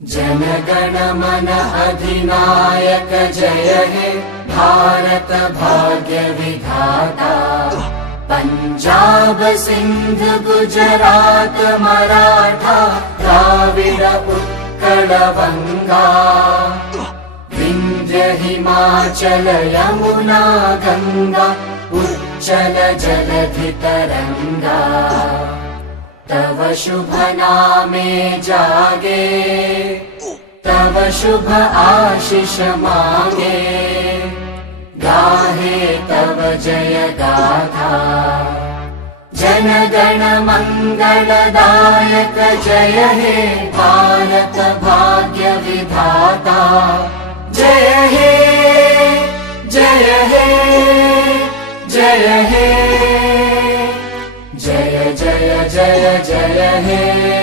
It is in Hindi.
जनगण मन अधिनायक जय हे भारत भाग्य विधाता। पंजाब सिंध गुजरात मराठा द्राविड उत्कल बंगा। विंध्य हिमाचल यमुना गंगा उच्चल जलधि तरंगा। तव शुभ नामे जागे तव शुभ आशीष मांगे। गाहे तव जय गाथा जनगण मंगलदायक जय हे भारत भाग्य विधाता। जय हे जय हे जय हे जय जय जय जय हे।